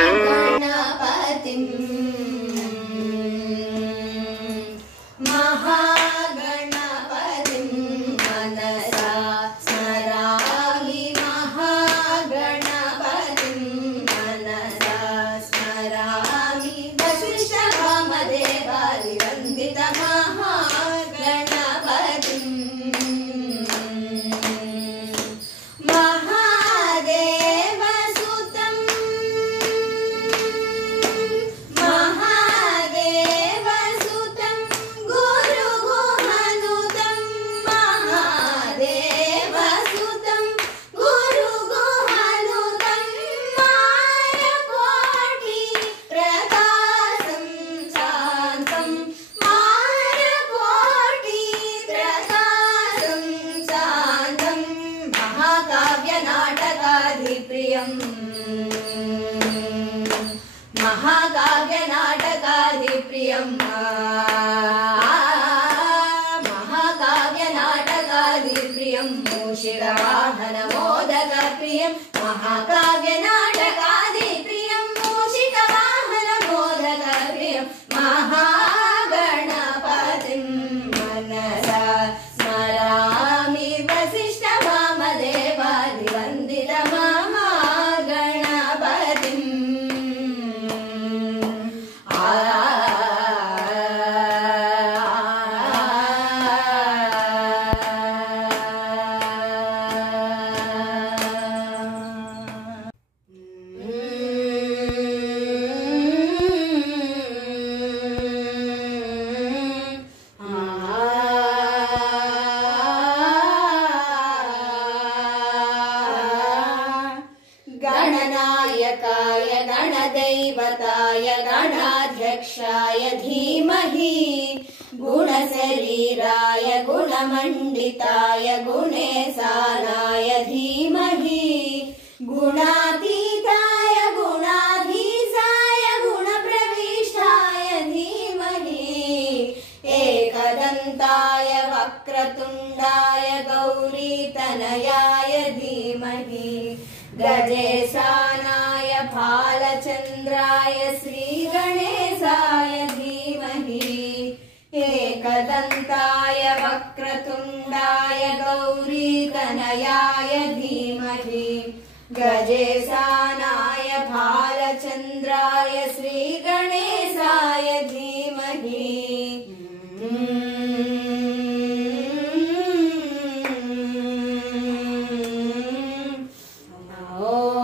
महागणपतिं महागणपतिं मनसा स्मरामि महागणपतिं मनसा स्मरामि वसिष्ठवामदेवादिवन्दित महागणपतिं महादेवसुतं महादेवसुतं गुरुगुहनुतं महादेवसुतं गुरुगुहनुतं मारकोटि प्रकाशं शान्तं मारकोटि प्रकाशं शान्तं महाकाव्यनाटकाधिप्रियम् महाकाव्यनाटकाधिप्रियम् महाकाव्यनाटकाधिप्रियं मूषिकवाहनमोदकप्रियं महाकाव्यनाटकाधिप्रियं मूषिकवाहनमोदकप्रियं महागणपतिं मनसा स्मरामि वसिष्ठवामदेवादिवन्दित महागणपतिं गणनायकाय गणदैवताय गणाध्यक्षाय धीमहि गुणशरीराय गुणमण्डिताय गुणेशानाय धीमहि गुणातीताय गुणाधीशाय गुणप्रविष्टाय धीमहि एकदन्ताय वक्रतुण्डाय गौरीतनयाय धीमहि गजेशानाय भालचन्द्राय श्रीगणेशाय धीमहि एकदन्ताय वक्रतुण्डाय गौरीतनयाय धीमहि गजेशानाय भालचन्द्राय श्रीगणेशाय धीमहि ॐ